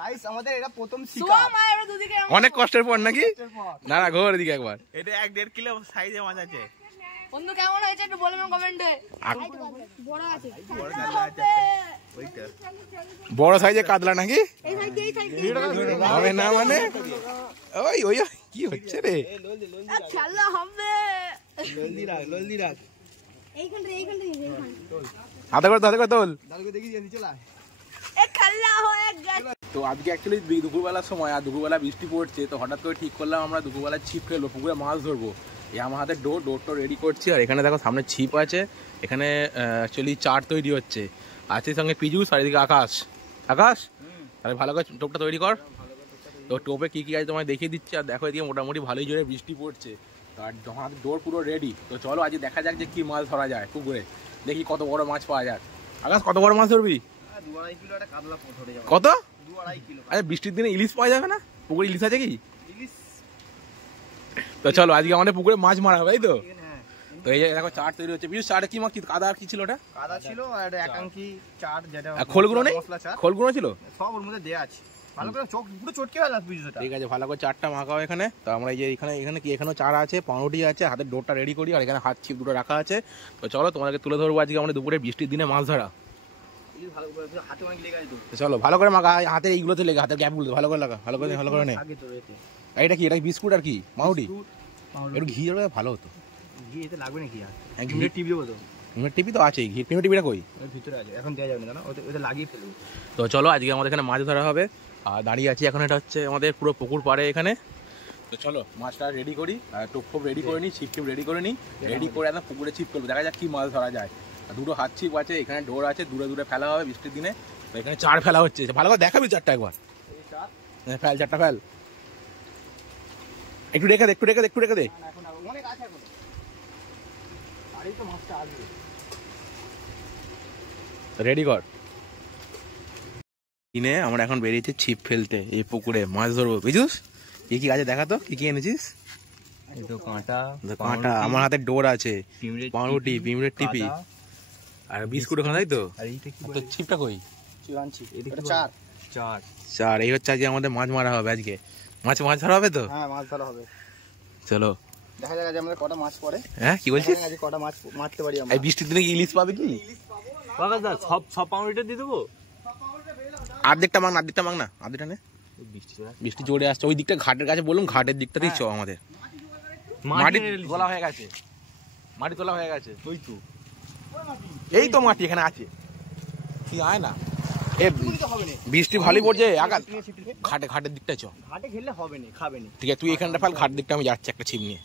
Guys আমাদের এটা প্রথম শিকার। অনেক কষ্টের পর নাকি? না না ঘোর এদিকে একবার। এটা 1.5 কিলো সাইজে মাছ আছে। বন্ধু কেমন হয়েছে একটু বলবেন কমেন্টে। বড় আছে, বড় কাতলা আছে ওইটা। বড় সাইজে কাতলা নাকি? এই সাইডে হবে না মানে ওই ওই কি হচ্ছে রে? খেলা হবে। ললদি রাখ এইখান। হাতে করে তোল। দালকে দেখি নিচে লা। এ খেলা হয়ে গেছে। তো আজকে অ্যাকচুয়ালি দুপুরবেলার সময়, আর দুপুরবেলা বৃষ্টি পড়ছে, তো হঠাৎ করে ঠিক করলাম আমরা দুপুরবেলা ছিপ ফেলবো, পুকুরে মাছ ধরবো। এই আমার হাতে ডোরটা রেডি করছি, আর এখানে দেখো সামনে ছিপ আছে, এখানে অ্যাকচুয়ালি চার তৈরি হচ্ছে। আছে সঙ্গে পিজুস, আর এদিকে আকাশ। তাহলে ভালো করে টোপটা তৈরি কর। তো টোপে কী কী আছে তোমায় দেখিয়ে দিচ্ছি। আর দেখো এদিকে মোটামুটি ভালোই জোরে বৃষ্টি পড়ছে, আর হাতে ডোর পুরো রেডি। তো চলো আজকে দেখা যাক যে কী মাছ ধরা যায় পুকুরে, দেখি কত বড় মাছ পাওয়া যায়। আকাশ কত বড় মাছ ধরবি? 2-2.5 কিলো একটা কাতলা ধরে যাবে। কত? 2-2.5 কিলো। আরে বৃষ্টির দিনে ইলিশ পাওয়া যাবে না? পুকুরে ইলিশ আছে কি? তো চলো আজকে আমাদের পুকুরে মাছ মারা হবে, এই তো। তো এই যে দেখো চার তৈরি হচ্ছে। বিশেষ চারে কি মাছ, কি কাদা আর কি ছিল ওটা? কাদা ছিল আর একাঙ্কি চার, যেটা খোলগুলো নেই? খোলগুলো ছিল সব ওর মধ্যে দেয়া আছে। ভালো করে চোখ পুরো চটকে ফেলা পিজুটা। ঠিক আছে, ভালো করে চারটা মাখাও এখানে। তো আমরা এই যে এখানে কি এখানেও চারা আছে, পাউরুটি আছে, হাতের ডোরটা রেডি করি, আর এখানে হাত ছিপ দুটো রাখা আছে। তো চলো তোমাদেরকে তুলে ধরবো আজকে আমাদের দুপুরে বৃষ্টির দিনে মাছ ধরা। ভালো করে হাতে অনেক লেগে আছে তো। চলো ভালো করে মাখা, হাতে এইগুলোতে লেগে, হাতের গ্যাপগুলো ভালো করে লাগা, ভালো করে নে। আগে তো এতে এটা কি? এটা বিস্কুট আর কি পাউরুটি? একটু ঘি হলে ভালো হতো। ঘি এতে লাগবে নাকি? আর ঘি টিপ দেবো তো। টিপি তো আছেই, ঘি টিপিটা কই? এর ভিতরে আছে, এখন দেওয়া যাবে না, ওটা লাগিয়ে ফেলবো। তো চলো আজকে আমাদের এখানে মাছ ধরা হবে, আর দাঁড়িয়ে আছি এখন। এটা হচ্ছে আমাদের পুরো পুকুর পাড়ে এখানে। তো চলো মাছটা রেডি করি, আর টোপ রেডি করে নিই, ছিপ রেডি করে নিই, রেডি করে একদম পুকুরে ছিপ করবো, দেখা যাক কি মাছ ধরা যায়। দুটো হাত ছিপ আছে, এখানে ডোর আছে, দূরে ফেলা হবে বৃষ্টির দিনে। তো এখানে চার ফেলা হচ্ছে, ভালো করে দেখাবি চারটা একবার। ফেল চারটা ফেল, একটু রেখে দে। রেডি কর। কিনে আমরা এখন বেরিয়েছি ছিপ ফেলতে, এই পুকুরে মাছ ধরবো। বুঝছিস কি কি আছে দেখা তো, কি কি এনেছিস? কাঁটা, আমার হাতে ডোর আছে, পাউরুটি, পিমড়ের টিপি, আর বিস্কুট ওখানে, তাই তো। ছিপটা কই? চার। এই হচ্ছে আজকে আমাদের মাছ মারা হবে আজকে। মাছ ধরা হবে তো? হ্যাঁ মাছ ধরা হবে। চলো দেখা যাক আমাদের কটা মাছ পড়ে। হ্যাঁ কি বলছিস? কটা মাছ মারতে পারি আমরা এই বৃষ্টির দিনে? কি ইলিশ পাবে কি? সব পাউরুটি দিয়ে দেবো। আর্ধেকটা মাং না, আর্ধেকটা নে। বৃষ্টি জোরে আসছে, ওই দিকটা ঘাটের কাছে বললাম, ঘাটের দিকটাতেই চ। আমাদের মাটি তোলা হয়ে গেছে, এই তো মাটি এখানে আছে। কি আয় না, এ বৃষ্টি ভালোই পড়ছে, ঘাটের দিকটা চ। ঘাটে খেললে হবে না, খাবে না। ঠিক আছে তুই এখানটা ফেল, ঘাটের দিকটা আমি যাচ্ছি একটা ছিপ নিয়ে।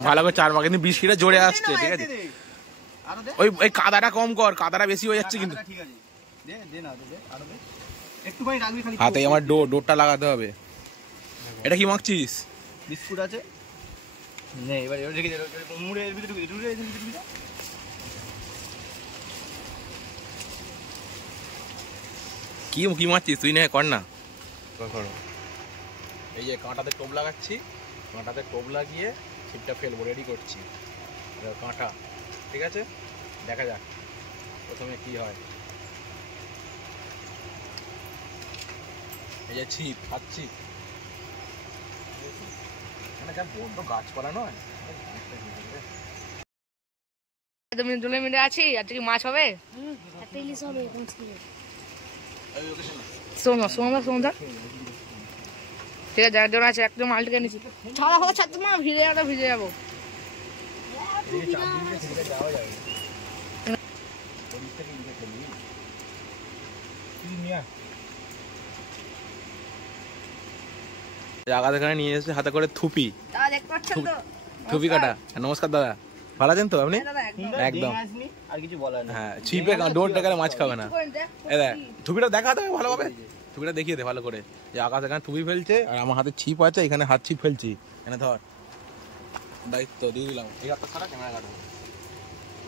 ভালো করে চার মাকে, কিন্তু বৃষ্টিটা জোরে আসছে। ঠিক আছে ওই কাদাটা কম কর, কাদাটা বেশি হয়ে যাচ্ছে কিন্তু। হাতে আমার ডোরটা লাগাতে হবে। এটা কি মাখছিস? বিস্কুট আছে, কি মারছিস তুই? না কর না। এই যে কাঁটাতে টোপ লাগাচ্ছি, কাঁটাতে টোপ লাগিয়ে ছিপটা ফেলবো, রেডি করছি। কাঁটা ঠিক আছে, দেখা যাক প্রথমে কি হয়। এই যে ছিপ, হাত ছিপ, এখানে যা বড্ড গাছপালা নয়। জলে মিলে আছি, আজকে কি মাছ হবে? সোমদা ঠিক আছে, একজন আছে, একদম মালটিকে নিচ্ছি। ছাড়া হোক ছাড়তে মা, ভিজে যাবো। এখানে নিয়ে এসে হাতে করে থুপি কাটা। নমস্কার দাদা, ভালো আছেন তো আপনি? একদম। হ্যাঁ ছিপে ডোরটা গেলে মাছ খাবে না। থুপিটা দেখাতে হবে ভালোভাবে, থুপিটা দেখিয়ে দে ভালো করে। যে আকাশ এখানে থুপি ফেলছে, আর আমার হাতে ছিপ আছে, এখানে হাত ছিপ ফেলছি। এখানে ধর, দায়িত্ব দিয়ে দিলাম। এই হাতটা ছাড়া ক্যামেরা কাটবো,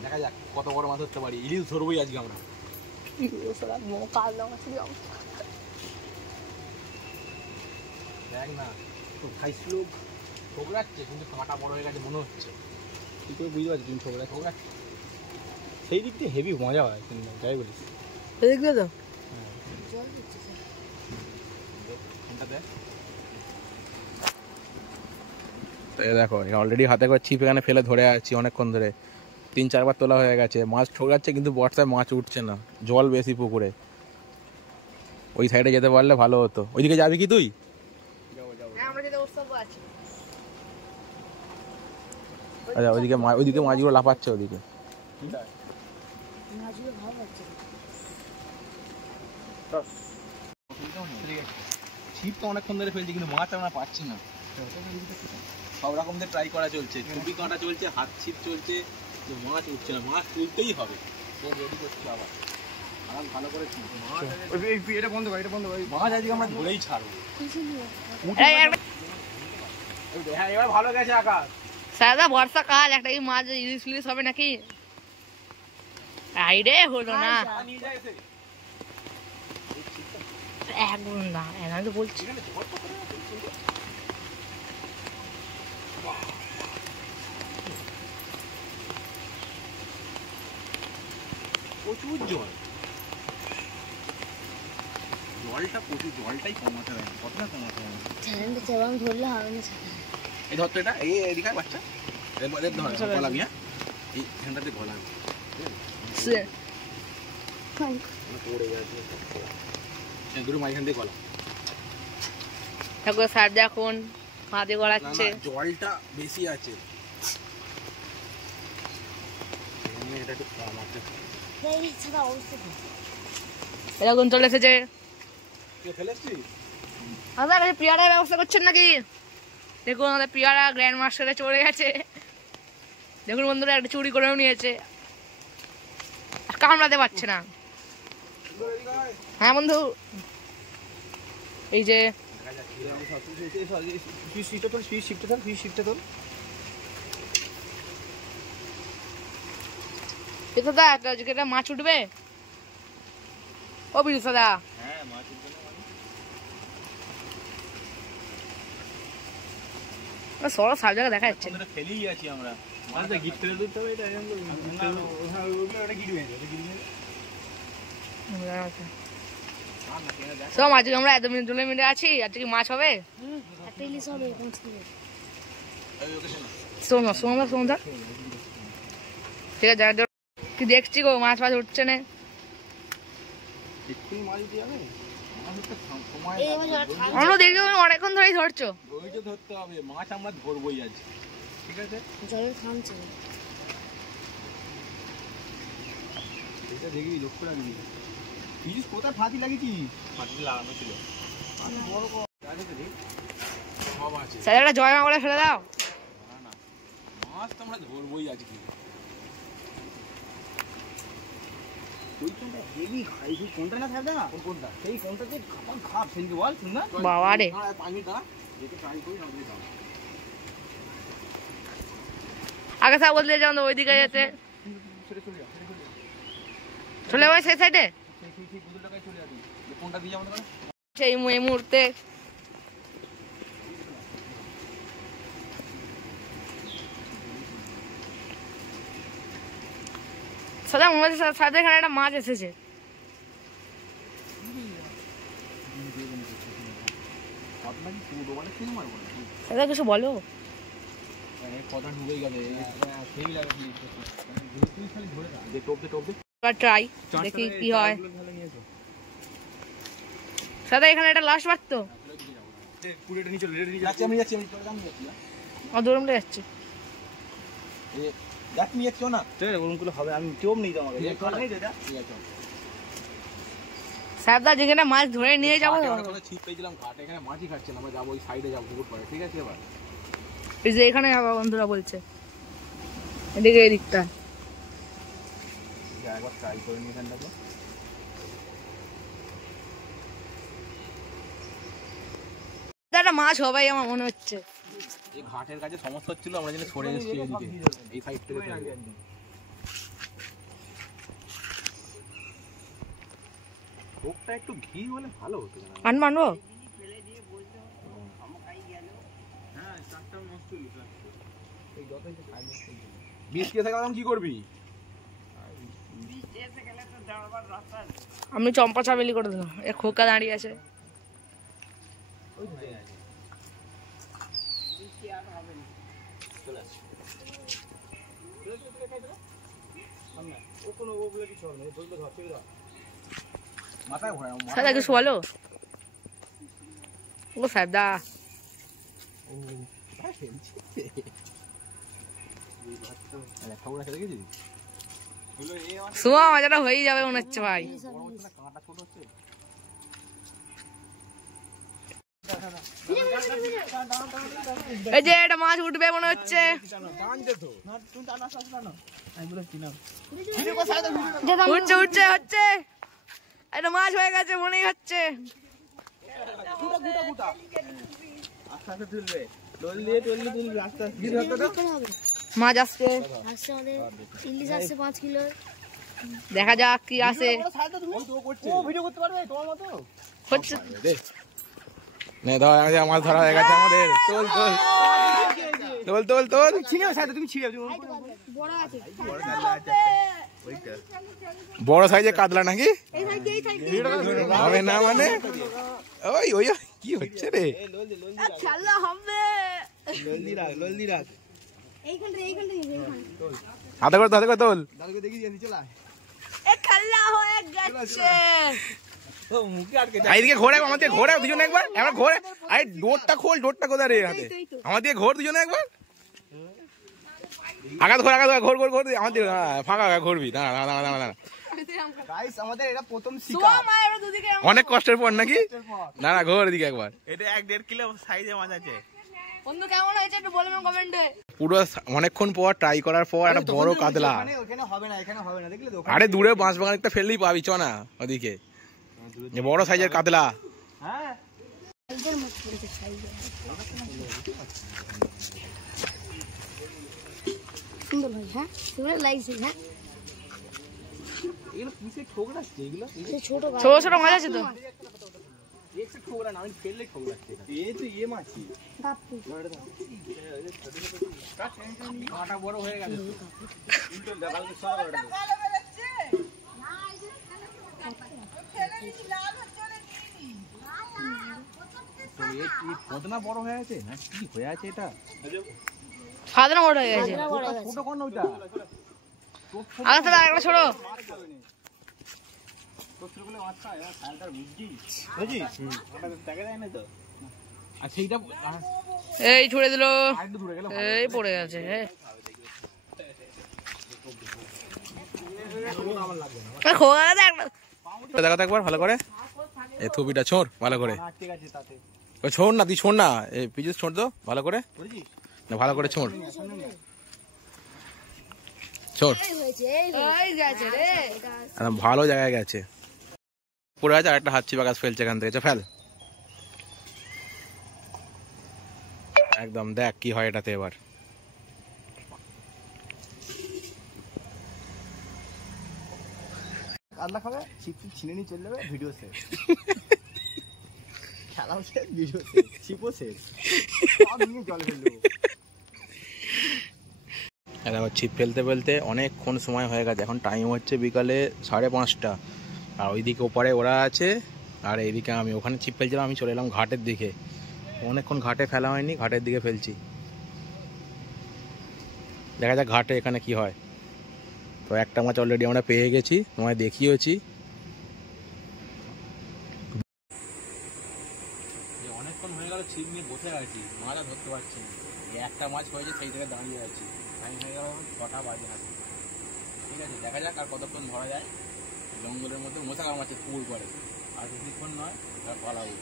দেখা যাক কত বড় মাছ ধরতে পারি। ইলিশ ধরবোই আজকে আমরা। দেখ না তো খাইছিল, ঠোকরাচ্ছে, কিন্তু কাঁটা বড় হয়ে গেছে মনে হচ্ছে। কি করে বুঝতে পারছি তুমি ঠোকরাচ্ছে? সেই দিক দিয়ে হেভি মজা হয়, কিন্তু যাই বলিস। দেখবে তো এই দেখো অলরেডি হাতে করে ছিপ এখানে ফেলে ধরে আছি অনেকক্ষণ ধরে, 3-4 বার তোলা হয়ে গেছে। মাছ ঠোকাচ্ছে কিন্তু বর্ষায় মাছ উঠছে না, জল বেশি পুকুরে। ওই সাইডে যেতে পারলে ভালো হতো। ওইদিকে যাবি কি তুই? আচ্ছা, ওইদিকে মাছগুলো লাফাচ্ছে ওদিকে। ছিপ তো অনেকক্ষণ ধরে ফেলছি কিন্তু মাছ আমরা পাচ্ছি না। সব রকম দিয়ে ট্রাই করা চলছে, টুপি কাটা চলছে, হাত ছিপ চলছে, মাছ উঠছে না। মাছ তুলতেই হবে, সব রেডি করছি আবার। ভালো করে এটা বন্ধ কর, এটা বন্ধ কর। মাছ আজকে আমরা ধরেই ছাড়বো। হ্যাঁ, এবার ভালো গেছে আকাশ। সাদা বর্ষাকাল, একটা কি মাছ ইলিশ ফিলিশ হবে নাকি? আইডে হলো না একদম না, আমি তো বলছি প্রচুর জল, জলটা প্রচুর, জলটাই কমাতে হবে। কতটা কমাতে হবে? ধরলে হবে না। এই ধরতো এটা, এই এদিকে বাচ্চা গলাবি। হ্যাঁ, এইখানটাতে গলাবি। দুটো মাঝখান দিয়ে গলা। ঠাকুর স্যার দেখুন হাতে গড়াচ্ছে। জলটা বেশি আছে, এরকম চলে এসেছে। পেয়ারার ব্যবস্থা করছেন নাকি? দেখুন আমাদের পেয়ারা গ্র্যান্ড মাস্টারে চলে গেছে। দেখুন বন্ধুরা, একটা চুরি করেও নিয়েছে, কামড়াতে পারছে না। হ্যাঁ বন্ধু, এই যে এটা মাছ উঠবে। ও বিরু দাদা, সব জায়গায় দেখা যাচ্ছে। ফেলেই আছি আমরা। সব আজকে আমরা এত মিনিট আছি, আজকে কি মাছ হবে? সন্ধ্যা ঠিক আছে, কি দেখছি গো, মাছ ফাছ উঠছে না। অনেকক্ষণ ধরেই ধরছো। ধরতে হবে, মাছ আমরা ধরবোই আজ, ঠিক আছে? জলের থামছে এটা দেখবি, লক্ষ্য রাখবি। ইলিশ কোথায় ফাঁদি লাগিয়েছিস? ফাঁদি লাগানো ছিল। সব আছে, স্যার একটা জয়মা করে ফেলে দাও। মাছ তো আমরা ধরবোই আজকে। হেভি খাই, কোনটা না থাকবে না? কোনটা? সেই কোনটাতে খাবার খাপ সেদিকে বল, শুন না? বাবা রে, আগে স্যার বলতে যেমন ওইদিকে যেতে চলে যাবে সেই সাইডে। সেই মুহূর্তে সাদা মনে হচ্ছে সাদা এখানে একটা মাছ এসেছে। দাদা কিছু বলো। ট্রাই দেখি কি হয়। সাদা এখানে একটা লাশ মারতো, দৌড়ে যাচ্ছে। সাহেবদা যেখানে মাছ ধরে নিয়ে যাবো, ছিপ পেয়েছিলাম ঘাটে, এখানে মাছই খাচ্ছে না। আমরা যাবো ওই সাইডে যাবো, পুকুর পাড়ে, ঠিক আছে? এবার এই যে এখানে যাবো, বন্ধুরা বলছে এদিকে, এই দিকটা একবার ট্রাই করে নি এখানটাকে। একটা মাছ হবে আমার মনে হচ্ছে। এই ঘাটের কাছে সমস্যা হচ্ছিল, আমরা যেন সরে এসেছি এদিকে, এই সাইড থেকে। টোপটা একটু ঘি হলে ভালো হতো। মানবো বিষ কে থাকলাম, কি করবি? আমি চম্পা চাবেলি করে দিলাম, এ খোকা দাঁড়িয়ে আছে। সাদা কিছু বলো ও সাদা শোয়া মজাটা হয়ে যাবে মনে হচ্ছে ভাই। এই যে এটা মাছ উঠবে মনে হচ্ছে, উঠছে উঠছে হচ্ছে, এটা মাছ হয়ে গেছে মনেই হচ্ছে। মাছ আসছে, ইলিশ আসছে 5 কিলো, দেখা যাক কি আসে। মাছ ধরা হয়ে গেছে আমাদের। তোল তোল তোল তোল তোল, বড় সাইজের কাতলা নাকি হবে না? মানে ওই ওই কি হচ্ছে রে? হাতে করে হাতে করে তোল। এইদিকে ঘোরে, আমাদের ঘোরে দুজনে একবার, একবার ঘোরে। আরে ডোরটা খোল, ডোরটা কোথায় রে হাতে? আমাদের ঘোর দুজনে একবার, আঘাত ঘোর, আঘাত ঘোর ঘোর ঘোর, আমাদের ফাঁকা ঘুরবি। দাঁড়া দাঁড়া দাঁড়া দাঁড়া, অনেক কষ্টের পর নাকি? না না ঘোর এদিকে একবার। এটা 1-1.5 কিলো সাইজে মাছ আছে। পুরো অনেকক্ষণ পর ট্রাই করার পর একটা বড় কাতলা। আরে দূরে বাঁশ বাগান একটা ফেললেই পাবি, চ না ওদিকে, বড় সাইজের কাতলা। ছোট ছোট মাছ আছে তো, বড় হয়ে গেছে। কতটা বড় হয়ে আছে না কি হয়ে আছে? এটা সাধারণ বড় হয়ে গেছে। ছোট কোন ওইটা? আচ্ছা একটা ছোট এই ছুড়ে দিল, এই পড়ে গেছে। দেখাতে একবার ভালো করে, এই থুপিটা ছোঁড় ভালো করে। ছোঁড় না, তুই ছোঁড় না, এই পিছু ছোঁড় তো ভালো করে, ভালো করে ছোঁড় ছোঁড়। ভালো জায়গায় গেছে, পড়ে আছে। আর একটা হাতছি বাগাস ফেলছে এখান থেকে, ফেল একদম। দেখ কি হয় এটাতে এবার। কাতলা খাবে, ছিনে নিয়ে চলে যাবে, ভিডিও শেষ। খেলাও শেষ, ভিডিও শেষ, ছিপও শেষ, সব নিয়ে জল ফেলবো। ছিপ ফেলতে ফেলতে অনেকক্ষণ সময় হয়ে গেছে, এখন টাইম হচ্ছে বিকালে 5:30। আর ওইদিকে ওপারে ওরা আছে, আর এইদিকে আমি। ওখানে ছিপ ফেলছিলাম, আমি চলে এলাম ঘাটের দিকে। অনেকক্ষণ ঘাটে ফেলা হয়নি, ঘাটের দিকে ফেলছি। দেখা যাক ঘাটে এখানে কি হয়। তো একটা মাছ অলরেডি আমরা পেয়ে গেছি, তোমায় দেখিয়েছি। অনেকক্ষণ হয়ে গেল ছিপ নিয়ে বসে আছি, মাছ আর ধরতে পারছি না। একটা মাছ হয়েছে, সেই জায়গায় দাঁড়িয়ে আছি। টাইম হয়ে গেল 6টা বাজে হাতে। ঠিক আছে, দেখা যাক আর কতক্ষণ ধরা যায়। জঙ্গলের মধ্যে মশা কামড়াচ্ছে পুকুর করে, আর কিছুক্ষণ নয় তার পালাবো।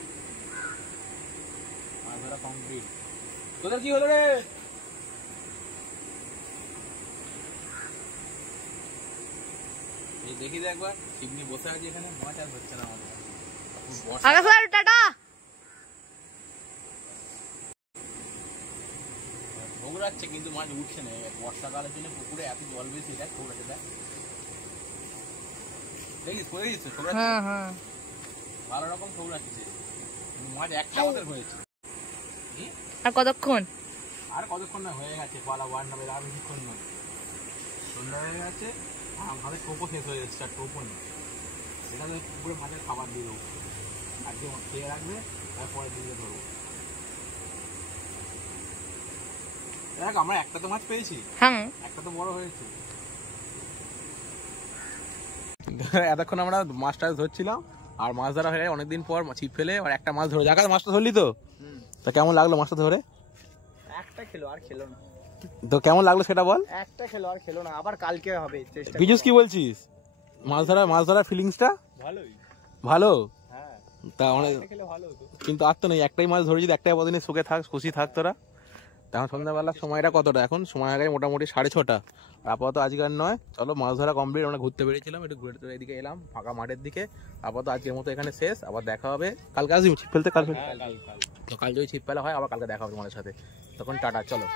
মাছ ধরা কমপ্লিট। তোদের কি হলো রে? এই দেখি তো একবার, ছিপ নিয়ে বসে আছি এখানে, মাছ আর হচ্ছে না আমাদের। টাটা। ঠোকরাচ্ছে কিন্তু মাছ উঠছে না। বর্ষাকালের জন্য পুকুরে এত জল বেশি, দেখ ঠোকরাচ্ছে, দেখ দেখিস করে দিচ্ছে ঠোকরাচ্ছে। ভালো রকম ঠোকরাচ্ছে, মাছ একটা আমাদের হয়েছে। আর কতক্ষণ? আর কতক্ষণ না হয়ে গেছে, পালা ওয়ান হবে, আর বেশিক্ষণ নয়। সন্ধ্যা হয়ে গেছে, আমাদের টোপও শেষ হয়ে যাচ্ছে, আর টোপও নেই। এটা তো পুকুরে মাছের খাবার দিয়ে দেবো, আজকে খেয়ে রাখবে, তারপরে দিয়ে ধরবো। দেখ আমরা একটা তো মাছ পেয়েছি, হ্যাঁ একটা তো বড় হয়েছে। এতক্ষণ আমরা মাছ টাছ ধরছিলাম, আর মাছ ধরা হয়ে গেছে অনেকদিন পর, ছিপ ফেলে আর একটা মাছ ধরে। দেখা মাছটা ধরলি তো, তা কেমন লাগলো মাছটা ধরে? একটা খেলো আর খেলো না। তো কেমন লাগলো সেটা বল। একটা খেলো আর খেলো না, আবার কালকে হবে চেষ্টা। বিজুস কি বলছিস? মাছ ধরার ফিলিংসটা ভালোই। ভালো, হ্যাঁ তা অনেক, খেলে ভালো হতো। কিন্তু আর তো নেই, একটাই মাছ ধরে, যদি একটাই প্রতিদিন সুখে থাক, খুশি থাক তোরা। তখন সন্ধ্যাবেলার সময়টা কতটা এখন? সময় আগে মোটামুটি 6:30। আপাতত আজকের নয়, চলো মাছ ধরা কমপ্লিট। আমরা ঘুরতে বেরিয়েছিলাম, একটু ঘুরে টুরে এদিকে এলাম ফাঁকা মাঠের দিকে। আপাতত আজকের মতো এখানে শেষ, আবার দেখা হবে কালকে। আসবি ছিপ ফেলতে? কালকে কাল তো কাল যদি ছিপ ফেলা হয় আবার কালকে দেখা হবে তোমাদের সাথে। তখন টাটা, চলো।